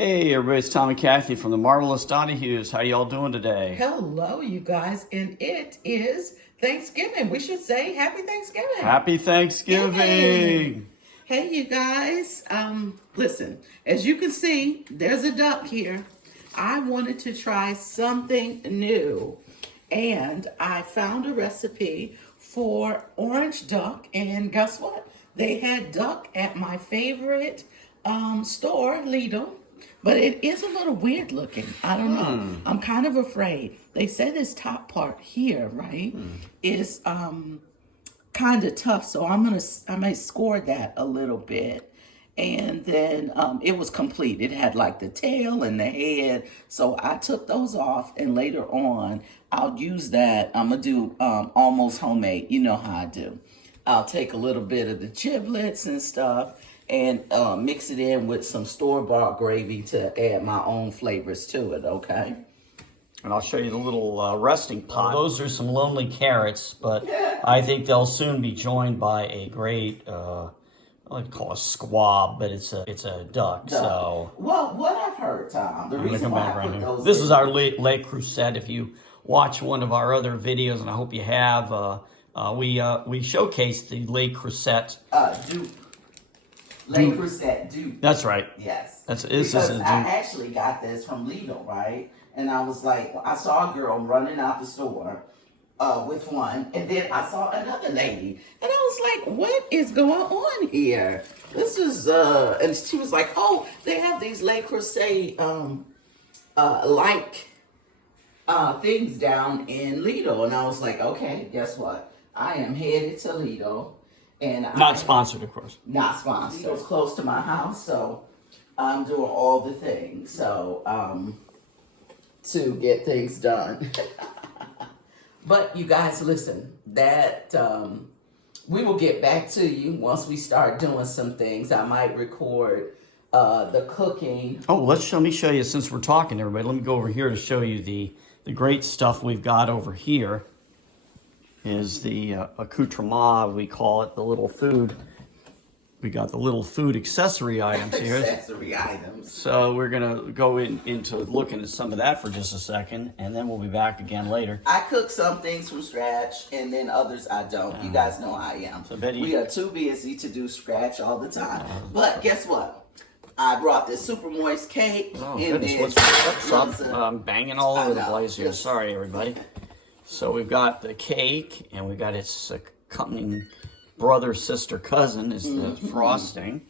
Hey everybody, it's Tom and Kathy from the Marvelous Donahues. How y'all doing today? Hello, you guys, and it is Thanksgiving. We should say Happy Thanksgiving. Happy Thanksgiving! Hey, you guys. Listen, as you can see, there's a duck here. I wanted to try something new, and I found a recipe for orange duck. And guess what? They had duck at my favorite store, Lidl. But it is a little weird looking. I don't know. I'm kind of afraid. They say this top part here, right, is kind of tough. So I may score that a little bit. And then it was complete. It had like the tail and the head. So I took those off, and later on I'll use that. I'm gonna do almost homemade. You know how I do. I'll take a little bit of the giblets and stuff and mix it in with some store-bought gravy to add my own flavors to it, okay? And I'll show you the little resting pot. Those are some lonely carrots, but I think they'll soon be joined by a great, I like to call it a squab, but it's a duck. So Well, what I've heard, Tom, the reason why I put those this is our Le Creuset. If you watch one of our other videos, and I hope you have, we showcased the Le Creuset. dupe. Le Creuset dupe. That's right. Yes. This because is a dupe. I actually got this from Lidl, right? And I was like, I saw a girl running out the store with one, and then I saw another lady, and I was like, what is going on here? This is, and she was like, oh, they have these Le Creuset things down in Lidl. And I was like, okay, guess what? I am headed to Lidl. And Not sponsored, of course. Not sponsored. It was close to my house, so I'm doing all the things. So, to get things done. But you guys, listen, that we will get back to you once we start doing some things. I might record the cooking. Oh, let me show you, since we're talking to everybody, let me go over here to show you the great stuff we've got over here. Is the accoutrement, we call it, the little food. We got the little food accessory items here. Accessory items. So we're going to go into looking at some of that for just a second, and then we'll be back again later. I cook some things from scratch, and then others I don't. You guys know how I am. So Betty, we are too busy to do scratch all the time. But guess what? I brought this super moist cake. Oh, goodness, what's up? I'm banging all over the place here. Sorry, everybody. So we've got the cake, and we've got its accompanying brother, sister, cousin is the frosting.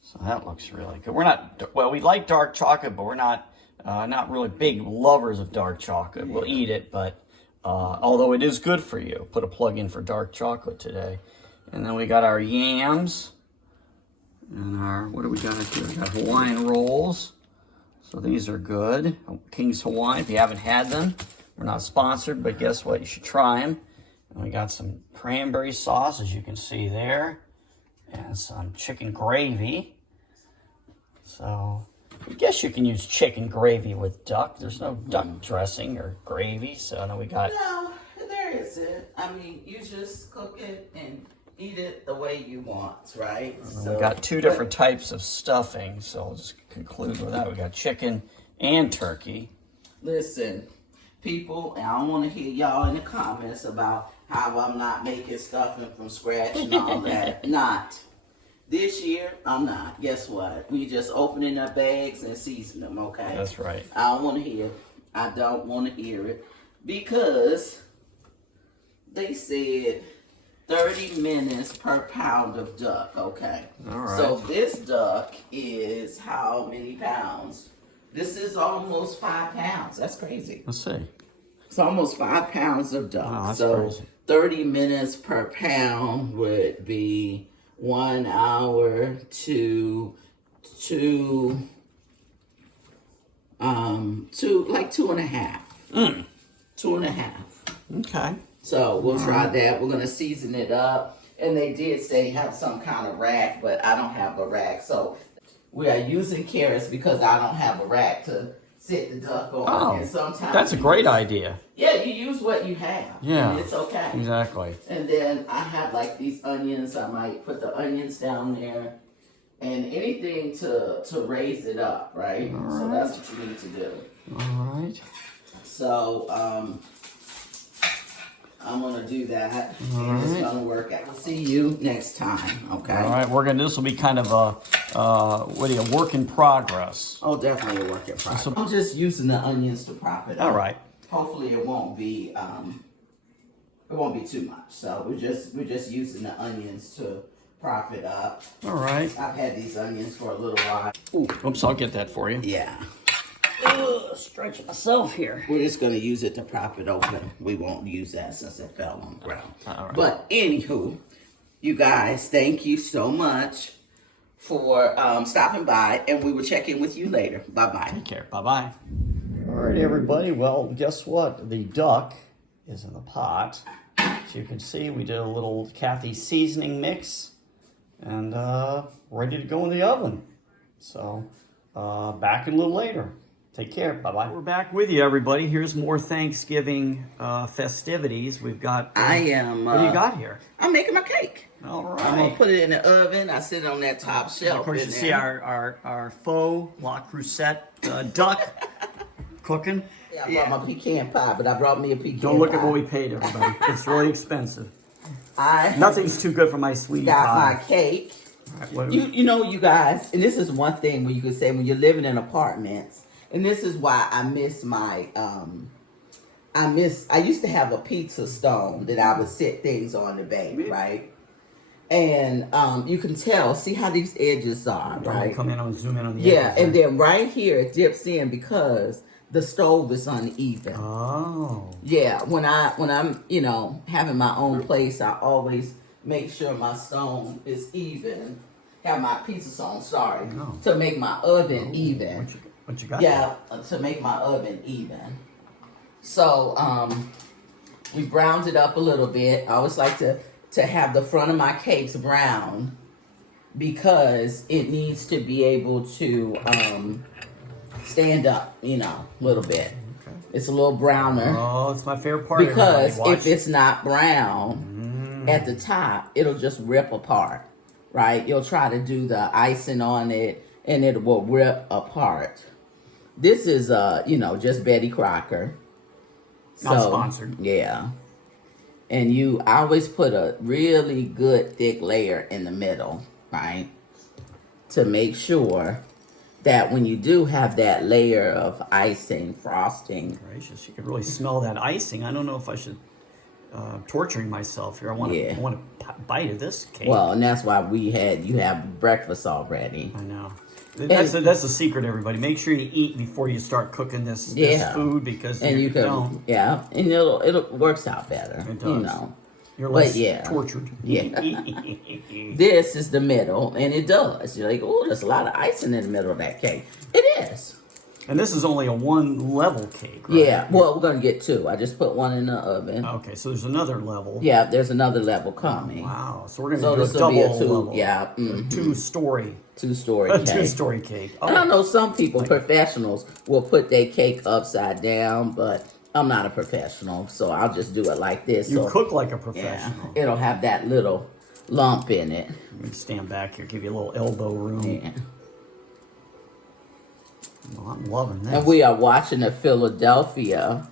So that looks really good. We're not, well, we like dark chocolate, but we're not really big lovers of dark chocolate. We'll eat it, but although it is good for you, put a plug in for dark chocolate today. And then we got our yams, and our, what do we got here? We got Hawaiian rolls. So these are good. King's Hawaiian, if you haven't had them. We're not sponsored, but guess what? You should try them. And we got some cranberry sauce, as you can see there, and some chicken gravy. So I guess you can use chicken gravy with duck. There's no duck dressing or gravy, so now we got... No, there isn't. I mean, you just cook it and eat it the way you want, right? So, we got two different types of stuffing, so I'll just conclude with that. We got chicken and turkey. Listen, people, I don't want to hear y'all in the comments about how I'm not making stuffing from scratch and all that. Not. This year, I'm not. Guess what? We just opening up bags and season them, okay? That's right. I don't want to hear it. I don't want to hear it. Because they said 30 minutes per pound of duck, okay? All right. So this duck is how many pounds? This is almost 5 pounds. That's crazy. Let's see. It's almost 5 pounds of duck. Oh, that's so crazy. 30 minutes per pound would be 1 hour to like 2.5. 2.5. Okay. So we'll try that. We're gonna season it up. And they did say have some kind of rack, but I don't have a rack. So we are using carrots because I don't have a rack to sit the duck on. Oh, and sometimes that's a great idea. Yeah, you use what you have. Yeah, and it's okay. Exactly. And then I have like these onions. I might put the onions down there. and anything to raise it up, right? So that's what you need to do. All right. So I'm gonna do that, and it's gonna work out. We'll see you next time, okay? All right, this will be kind of a work in progress. Oh, definitely a work in progress. I'm just using the onions to prop it up. All right. Hopefully it won't be too much. So we're just using the onions to prop it up. All right. I've had these onions for a little while. Oops, I'll get that for you. Yeah. Stretch myself here. We're just gonna use it to prop it open. We won't use that since it fell on the ground. All right. But anywho, you guys, thank you so much for stopping by, and we will check in with you later. Bye-bye. Take care. Bye-bye. All right, everybody. Well, guess what? The duck is in the pot. So you can see we did a little Kathy seasoning mix and ready to go in the oven. So back in a little later. Take care. Bye-bye. We're back with you, everybody. Here's more Thanksgiving festivities. We've got... I am... what do you got here? I'm making my cake. All right. I'm going to put it in the oven. I sit it on that top shelf. Of course, you see our faux La Crusette duck cooking. Yeah, I brought my pecan pie, but I brought me a pecan Don't look pie. at what we paid, everybody. It's really expensive. I Nothing's too good for my sweetie got pie. my cake. All right, what- You know, you guys, and this is one thing where you could say when you're living in apartments, and this is why I miss my, I used to have a pizza stone that I would set things on to bake, right? And you can tell, see how these edges are, right? Come in and zoom in on the Yeah, edges and there. then right here it dips in because the stove is uneven. Oh. Yeah, when I'm, you know, having my own place, I always make sure my stone is even. Have my pizza stone, sorry, Oh. to make my oven even. What you got? Yeah, to make my oven even. So, we browned it up a little bit. I always like to have the front of my cakes brown because it needs to be able to stand up, you know, a little bit. Okay. It's a little browner. Oh, it's my favorite part. Because everybody. if it's not brown at the top, it'll just rip apart, right? You'll try to do the icing on it and it will rip apart. This is, you know, just Betty Crocker. Not sponsored. Yeah. And I always put a really good thick layer in the middle, right? To make sure that when you do have that layer of icing, frosting. Gracious, you can really smell that icing. I don't know if I should torturing myself here. I want a bite of this cake. Well, and that's why you have breakfast already. I know. That's the secret, everybody. Make sure you eat before you start cooking this food because and you can don't. Yeah, and it works out better. It does. You know. You're less yeah. tortured. Yeah. This is the middle, and it does. You're like, oh, there's a lot of icing in the middle of that cake. It is. And this is only a one level cake, right? Yeah, well, we're going to get two. I just put one in the oven. Okay, so there's another level. Yeah, there's another level coming. Wow, so we're going So to do this a will be double a two. level. Yeah. Two-story. Two-story A cake. two-story cake. Oh. And I know some people, professionals, will put their cake upside down, but I'm not a professional, so I'll just do it like this. You So, cook like a yeah, professional. it'll have that little lump in it. Let me stand back here, give you a little elbow room. Yeah. Well, I'm loving this. And we are watching the Philadelphia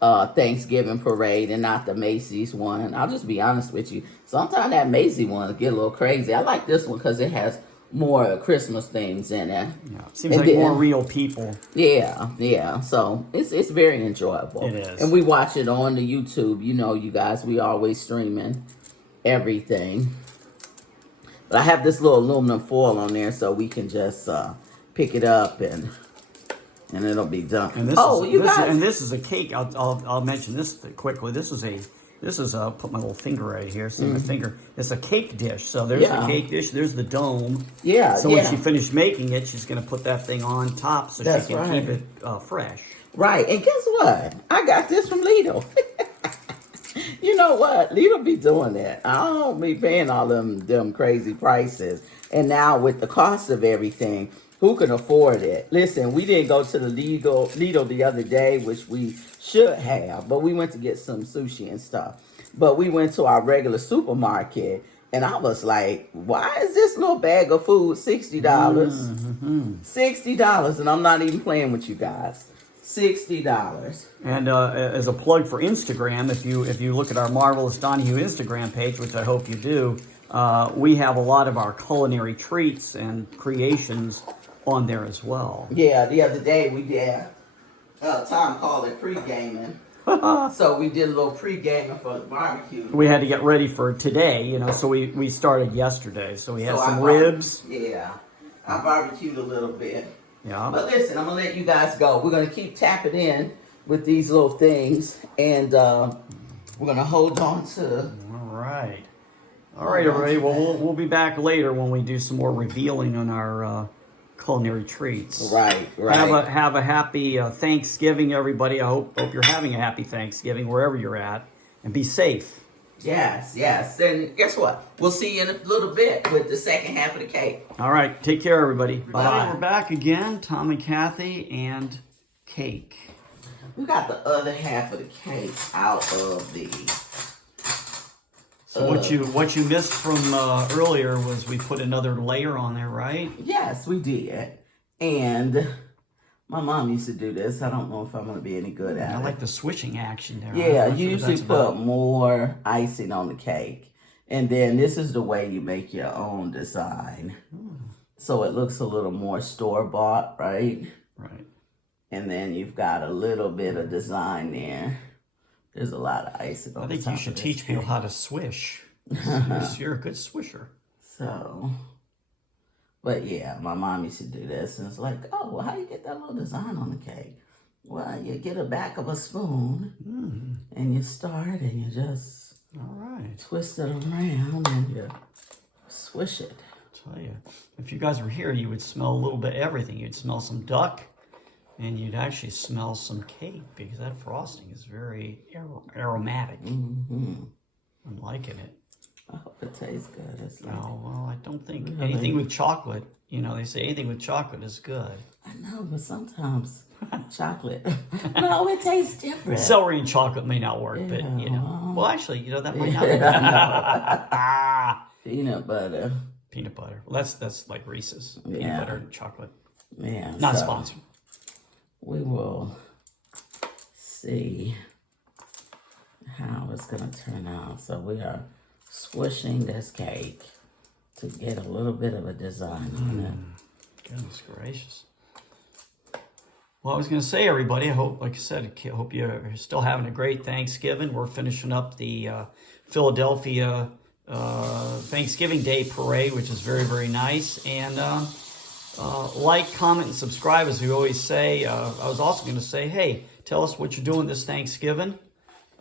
Thanksgiving parade and not the Macy's one. I'll just be honest with you. Sometimes that Macy's one get a little crazy. I like this one because it has more Christmas things in it. Yeah, it seems And like then- more real people. Yeah. So it's very enjoyable. It is. And we watch it on the YouTube. You know, you guys, we always streaming everything. But I have this little aluminum foil on there so we can just pick it up and it'll be done. And this is a cake. I'll mention this quickly. This is put my little finger right here. See my finger. It's a cake dish. So there's the cake dish. There's the dome. Yeah. So when she finished making it, she's gonna put that thing on top so That's she can right. keep it fresh. Right. And guess what? I got this from Lidl. You know what? Lidl be doing that. I don't be paying all them crazy prices. And now with the cost of everything, who can afford it? Listen, we didn't go to the Lidl the other day, which we should have, but we went to get some sushi and stuff. But we went to our regular supermarket, And I was like, why is this little bag of food $60? $60, and I'm not even playing with you guys. $60. And as a plug for Instagram, if you look at our Marvelous Donahue Instagram page, which I hope you do, we have a lot of our culinary treats and creations on there as well. Yeah, the other day we did, Tom called it pre-gaming. So we did a little pre-gaming for the barbecue. We had to get ready for today, you know, so we started yesterday. So we had some ribs. Yeah, I barbecued a little bit. Yeah. But listen, I'm going to let you guys go. We're going to keep tapping in with these little things. And we're going to hold on to... All right. All right, everybody. Well, we'll be back later when we do some more revealing on our culinary treats. Right. Have a happy Thanksgiving, everybody. I hope you're having a happy Thanksgiving wherever you're at. And be safe. Yes. And guess what? We'll see you in a little bit with the second half of the cake. All right. Take care, everybody. Bye. We're back again. Tom and Kathy and cake. We got the other half of the cake out of the... So what you missed from earlier was we put another layer on there, right? Yes, we did. And my mom used to do this. I don't know if I'm going to be any good at it. I like the swishing action there. Yeah, you usually put more icing on the cake. And then this is the way you make your own design. So it looks a little more store-bought, right? Right. And then you've got a little bit of design there. There's a lot of icing on the top. I think you should teach people how to swish. You're a good swisher. So, but yeah, my mom used to do this. And it's like, oh, well, how do you get that little design on the cake? Well, you get a back of a spoon and you start and you just twist it around and you swish it. I'll tell you, if you guys were here, you would smell a little bit of everything. You'd smell some duck. And you'd actually smell some cake because that frosting is very aromatic. I'm liking it. I hope it tastes good. It's like, well, I don't think anything with chocolate, you know, they say anything with chocolate is good. I know, but sometimes chocolate, no, it tastes different. Celery and chocolate may not work, but, you know. Well, actually, you know, that might not be. Peanut butter. Peanut butter. Well, that's like Reese's. Peanut butter and chocolate. Yeah. Not sponsored. We will see how it's going to turn out. So we are swishing this cake to get a little bit of a design on it. Goodness gracious. Well, I was going to say, everybody, I hope, like I said, I hope you're still having a great Thanksgiving. We're finishing up the Philadelphia Thanksgiving Day Parade, which is very, very nice. And like, comment, and subscribe, as we always say. I was also going to say, hey, tell us what you're doing this Thanksgiving,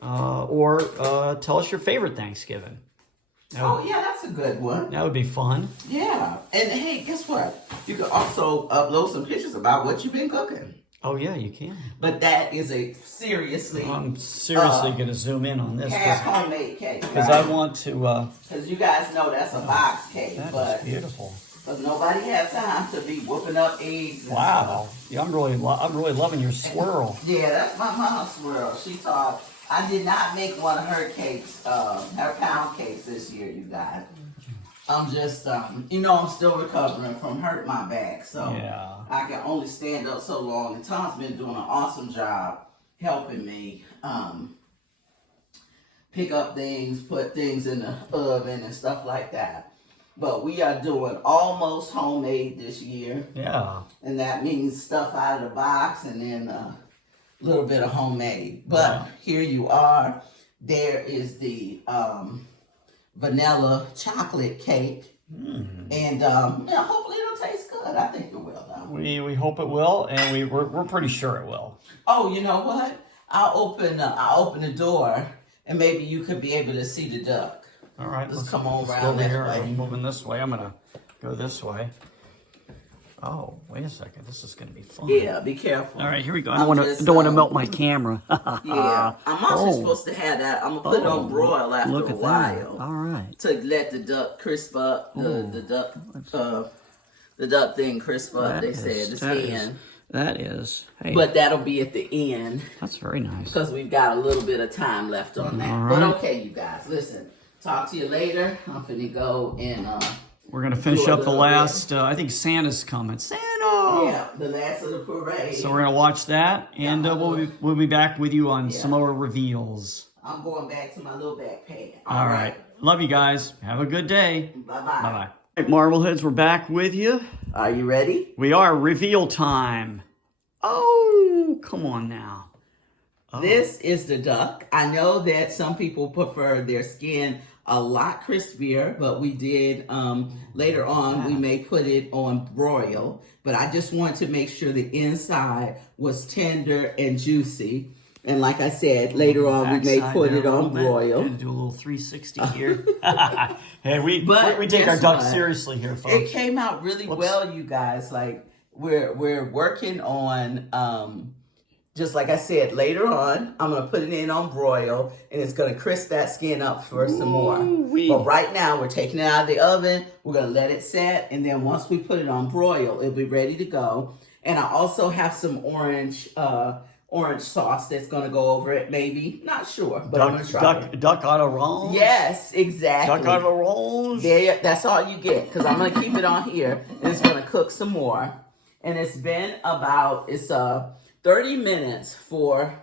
or tell us your favorite Thanksgiving. Oh, yeah, that's a good one. That would be fun. Yeah. And, hey, guess what? You can also upload some pictures about what you've been cooking. Oh, yeah, you can. But that is a seriously... I'm seriously going to zoom in on this. Half homemade cake. Because I want to... Because you guys know that's a box cake. That is beautiful. But nobody has time to be whooping up eggs. And stuff. Yeah, I'm really loving your swirl. Yeah, that's my mom's swirl. She taught. I did not make one of her cakes, her pound cakes this year, you guys. I'm just, you know, I'm still recovering from hurting my back, so I can only stand up so long. And Tom's been doing an awesome job helping me pick up things, put things in the oven and stuff like that. But we are doing almost homemade this year. Yeah. And that means stuff out of the box and then a little bit of homemade. But here you are. There is the vanilla chocolate cake. And yeah, hopefully it'll taste good. I think it will, though. We hope it will, and we're pretty sure it will. Oh, you know what? I'll open the door, and maybe you could be able to see the duck. All right, let's come on around over this here. way. I'm moving this way. I'm gonna go this way. Oh, wait a second. This is gonna be fun. Yeah, be careful. All right, here we go. I don't want to melt my camera. Yeah, I'm also supposed to have that. I'm gonna put it on broil after a while. All right. To let the duck crisp up. The duck thing crisp up. They said it's in. That is. Hey, but that'll be at the end. That's very nice. Because we've got a little bit of time left on that. All right. But okay, you guys, listen. talk to you later. I'm finna go and We're gonna finish do a up the little last. I think Santa's coming. Santa. yeah, the last of the parade. So we're gonna watch that, and we'll be back with you on some more reveals. I'm going back to my little backpack. All right. Love you guys. Have a good day. Bye-bye. Bye-bye. All right, Marbleheads, we're back with you. Are you ready? We are. Reveal time. Oh, come on now. Oh. This is the duck. I know that some people prefer their skin a lot crispier, but we did, later on, we may put it on broil. But I just want to make sure the inside was tender and juicy. And like I said, later on, we may put it on broil. Do a little 360 here. Hey, we take our guess ducks what? seriously here, folks. It came out really well, you guys. Like we're working on just like I said, later on, I'm gonna put it in on broil, and it's gonna crisp that skin up for some more. But right now, we're taking it out of the oven. We're gonna let it set, and then once we put it on broil, it'll be ready to go. And I also have some orange sauce that's gonna go over it. Maybe, not sure, but I'm gonna try it. Duck on a roll. Yes, exactly. Duck on a roll. There, that's all you get, because I'm gonna keep it on here, and it's gonna cook some more. And it's been about 30 minutes for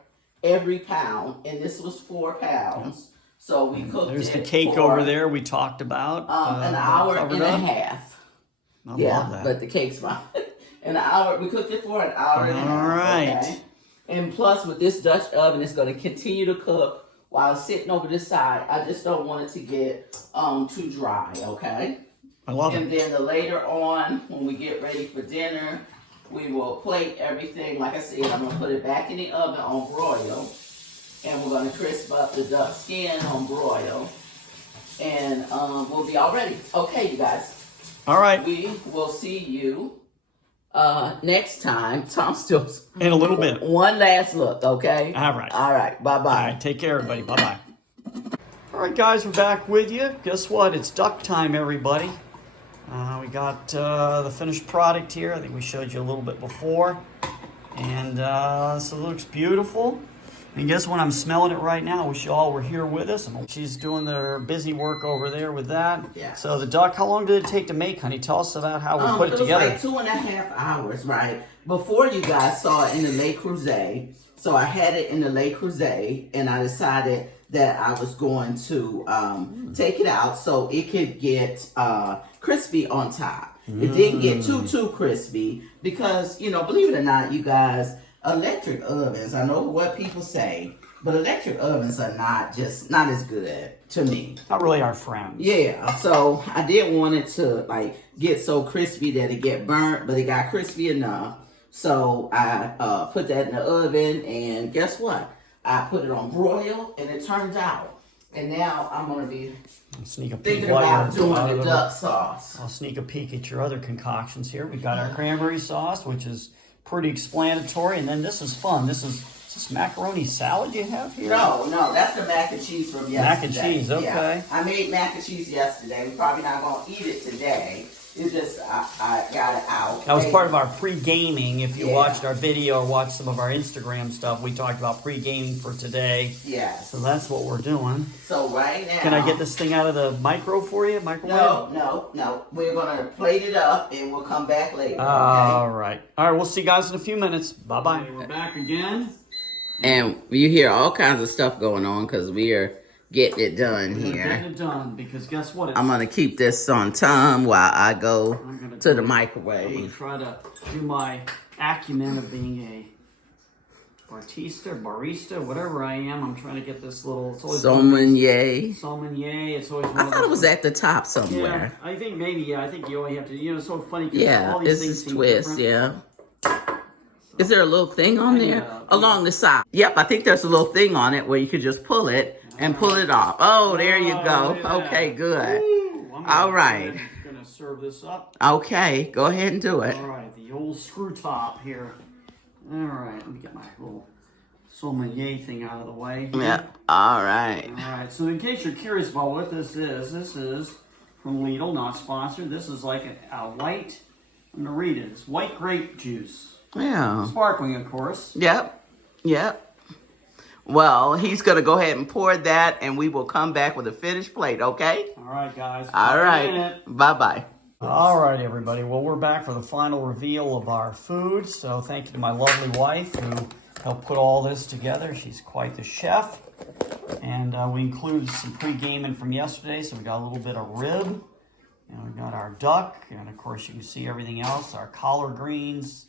every pound, and this was 4 pounds. So we cooked There's it the cake for, over there we talked about. an hour and a half. I love that. But the cake's fine. An hour. We cooked it for an hour and a half. All right. Okay? And plus, with this Dutch oven, it's going to continue to cook while it's sitting over this side. I just don't want it to get too dry. Okay. I love And it. then later on, when we get ready for dinner, we will plate everything. Like I said, I'm going to put it back in the oven on broil. And we're going to crisp up the duck skin on broil. And we'll be all ready. Okay, you guys. All right. We will see you next time. Tom still... In a little bit. One last look, okay? All right. All right. Bye-bye. All right. Take care, everybody. Bye-bye. All right, guys. We're back with you. Guess what? It's duck time, everybody. We got the finished product here. I think we showed you a little bit before. And so it looks beautiful. And guess what? I'm smelling it right now. Wish you all were here with us. She's doing their busy work over there with that. Yeah. So the duck, how long did it take to make, honey? Tell us about how we put it together. It was like 2.5 hours, right? Before you guys saw it in the Le Creuset. So I had it in the Le Creuset, and I decided that I was going to take it out so it could get crispy on top. It didn't get too crispy because, you know, believe it or not, you guys, electric ovens, I know what people say, but electric ovens are not as good to me. Not really our friends. Yeah, so I didn't want it to like get so crispy that it get burnt, but it got crispy enough. So I put that in the oven, and guess what? I put it on broil, and it turned out. And now I'm gonna be Sneak a peek thinking while about you're doing the duck sauce. I'll sneak a peek at your other concoctions here. We've got our cranberry sauce, which is pretty explanatory, and then this is fun. Is this macaroni salad you have here? No, that's the mac and cheese from yesterday. Mac and cheese, okay. Yeah. I made mac and cheese yesterday. We're probably not gonna eat it today. It's just I got it out. That was part of our pre-gaming. If you Yeah. watched our video or watched some of our Instagram stuff, we talked about pre-gaming for today. Yes. So that's what we're doing. So right now. Can I get this thing out of the micro for you? Microwave? No. We're gonna plate it up, and we'll come back later. Okay? All right. All right, we'll see you guys in a few minutes. Bye-bye. We're back again. And you hear all kinds of stuff going on because we are getting it done We're here. getting it done because guess what? I'm gonna keep this on time while I go to the I'm going to microwave. try to do my acumen of being a barista, whatever I am. I'm trying to get this little... It's always Sommelier. Sommelier. It's always one I of thought it those was little- at the top somewhere. Yeah, I think maybe, yeah. I think you only have to, it's so funny because Yeah, all these this things is seem twist, different. yeah. Is there a little thing on there? Yeah. Along the side. Yep, I think there's a little thing on it where you could just pull it and pull it off. Oh, there you Oh, go. look at that. Okay, good. Ooh, I'm All right. Gonna serve this up. Okay, go ahead and do it. All right, the old screw top here. All right, let me get my little sommelier thing out of the way. Yeah, all right. All right, so in case you're curious about what this is from Lidl, not sponsored. This is like a white, I'm gonna read it. It's white grape juice. Yeah. Sparkling, of course. Yep. Well, he's going to go ahead and pour that, and we will come back with a finished plate, okay? All right, guys. All right. Bye-bye. All right, everybody. Well, we're back for the final reveal of our food. So thank you to my lovely wife who helped put all this together. She's quite the chef. And we included some pre-gaming from yesterday. So we got a little bit of rib. And we got our duck. And, of course, you can see everything else. Our collard greens,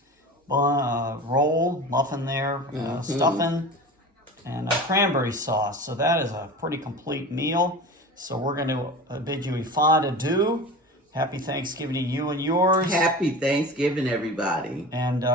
bun, roll, muffin there, stuffing, and cranberry sauce. So that is a pretty complete meal. So we're going to bid you a fond adieu. Happy Thanksgiving to you and yours. Happy Thanksgiving, everybody. And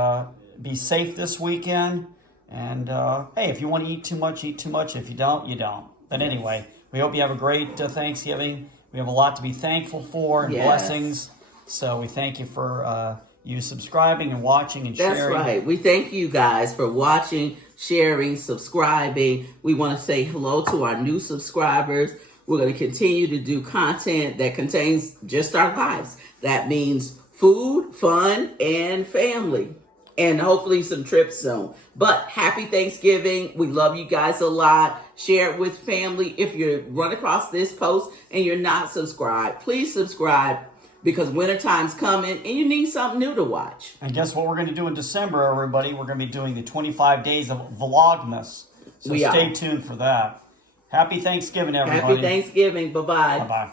be safe this weekend. And hey, if you want to eat too much, eat too much. If you don't, you don't. But anyway, we hope you have a great Thanksgiving. We have a lot to be thankful for and blessings. So we thank you for you subscribing and watching and sharing. That's right. We thank you guys for watching, sharing, subscribing. We want to say hello to our new subscribers. We're going to continue to do content that contains just our lives. That means food, fun, and family. And hopefully some trips soon. But happy Thanksgiving. We love you guys a lot. Share it with family. If you run across this post and you're not subscribed, please subscribe because wintertime's coming and you need something new to watch. And guess what we're going to do in December, everybody? We're going to be doing the 25 days of Vlogmas. So stay tuned for that. Happy Thanksgiving, everybody. Happy Thanksgiving. Bye-bye. Bye-bye.